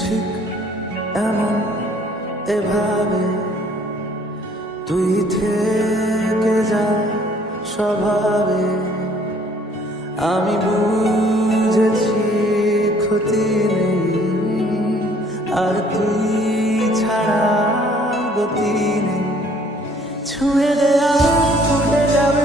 ঠিক এমন এভাবে তুই থেকে স্বভাবে আমি বুঝেছি ক্ষতি নেই আর তুই ছাড়া গতি ছুঁয়ে দেয়া ছুটে যাবে